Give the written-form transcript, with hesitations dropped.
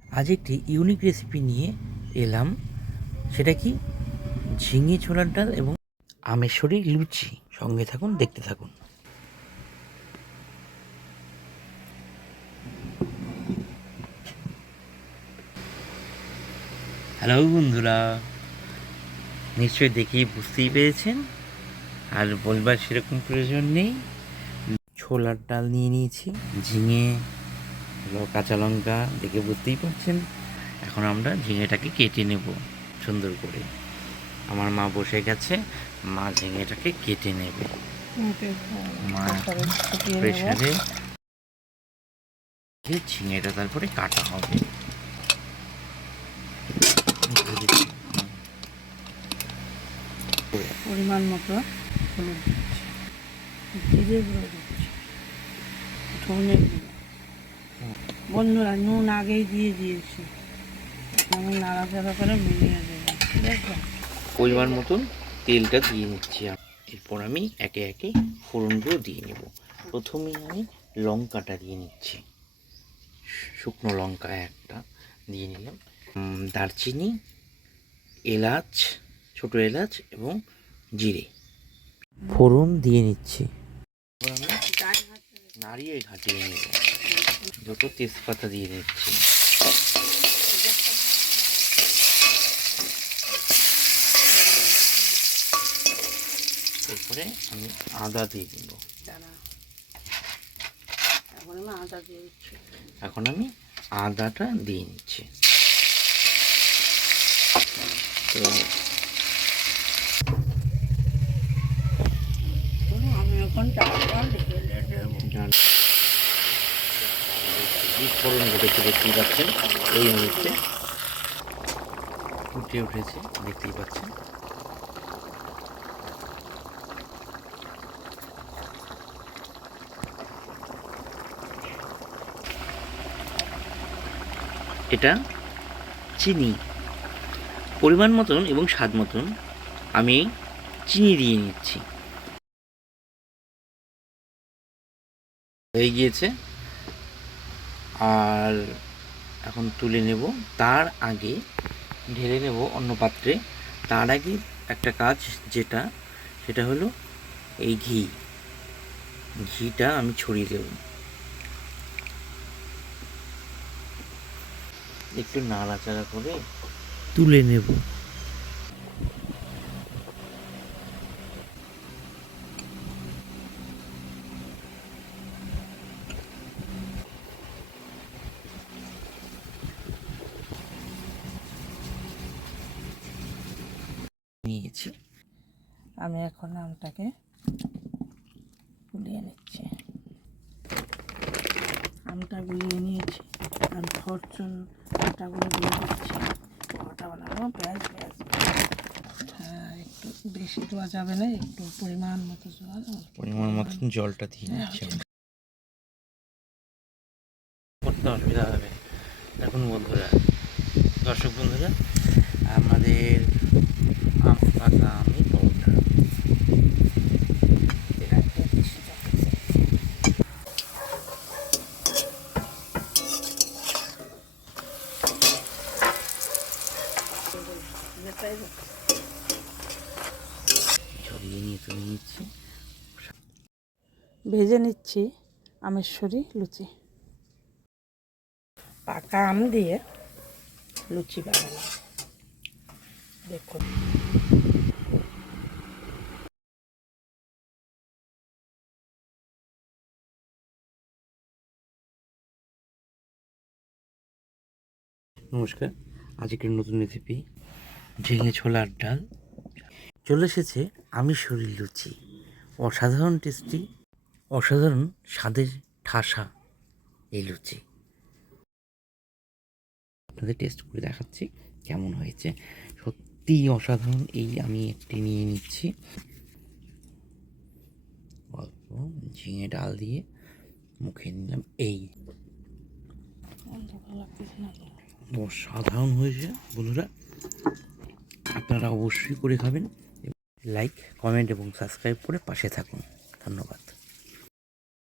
আজ একটি unique recipe নিয়ে এলাম। সেটা কি? ঝিঙে ছোলার ডাল এবং আমেশ্বরী লুচি। সঙ্গে থাকুন, দেখতে থাকুন। হ্যালো বন্ধুরা, নিশ্চয়ই দেখেই বুঝতেই পেরেছেন, আর বলবার সেরকম প্রয়োজন নেই। ছোলার ডাল নিয়ে নিয়েছি, ঝিঙে, কাঁচা লঙ্কা দেখে বুঝতেই পারছেন। এখন আমরা ঝিঙেটাকে কেটে নেব সুন্দর করে। আমার মা বসে গেছে, মা ঝিঙেটাকে কেটে নেবে। মা প্রেশারে ঝিঙেটা তারপরে কাটা হবে। পরিমাণ মতো হলুদ দিচ্ছি, জিরে গুঁড়ো দিচ্ছি, ধনে গুঁড়ো। বন্ধুরা, নুন আগেই দিয়ে দিয়েছি, আমি নাড়াচাড়া করে মিলিয়ে দেবো। ঠিক আছে, পরিমাণ মতন তেলটা দিয়ে নিচ্ছি। এরপর আমি একে একে ফোড়নগুলো দিয়ে নেব। প্রথমেই আমি লঙ্কাটা দিয়ে নিচ্ছি, শুকনো লঙ্কা একটা দিয়ে নিলাম, দারচিনি, এলাচ, ছোট এলাচ এবং জিরে ফোড়ন দিয়ে নিচ্ছি। নাড়িয়ে ঘাটিয়ে নেব, দুটো তেজপাতা দিয়ে নিচ্ছি। এরপরে আমি আদা দিয়ে দিব। এখন আমি আদাটা দিয়ে নিচ্ছি। তো আমি এখন চালটা ঢেলে দেবো। ফোড়ন ঘটেছে, দেখতেই পাচ্ছেন। এই মুহূর্তে ফুটে উঠেছে, দেখতেই পাচ্ছেন। এটা চিনি পরিমাণ মতন এবং স্বাদ মতন আমি চিনি দিয়ে নিচ্ছি। হয়ে গিয়েছে, আর এখন তুলে নেব। তার আগে ঢেলে নেব অন্য পাত্রে। তার আগে একটা কাজ, সেটা হলো এই ঘিটা আমি ছড়িয়ে দেব। একটু নাড়াচাড়া করে তুলে নেব। নিয়েছি, আমি এখন আমটাকে গুলিয়ে নিচ্ছি। আমটা গুলিয়ে নিয়েছি, আর ফরচুন আটাগুলো দিয়ে দিচ্ছি। আটা বানাবো, পেঁয়াজ হ্যাঁ, একটু বেশি দেওয়া যাবে না, একটু পরিমাণ মতো পরিমাণ মতন জলটা দিয়ে নিচ্ছি। করতে অসুবিধা হবে। দেখুন বন্ধুরা, দর্শক বন্ধুরা, আমাদের আম পাকা আমি পরোটা ছড়িয়ে নিয়ে তুলে নিচ্ছি। ভেজে নিচ্ছি আমেশ্বরী লুচি। পাকা আম দিয়ে লুচি বানানো, দেখুন। নমস্কার, আজকের নতুন রেসিপি ঝিঙে ছোলার ডাল চলে এসেছে। আমেশ্বরী লুচি, অসাধারণ টেস্টি, অসাধারণ স্বাদের ঠাসা এই লুচি। আপনাদের টেস্ট করে দেখাচ্ছি কেমন হয়েছে। সত্যি অসাধারণ। এই আমি একটি নিয়ে নিচ্ছি, অল্প ঝিঙে ডাল দিয়ে মুখে নিলাম। এই অসাধারণ হয়েছে বন্ধুরা, আপনারা অবশ্যই করে খাবেন। লাইক, কমেন্ট এবং সাবস্ক্রাইব করে পাশে থাকুন। ধন্যবাদ।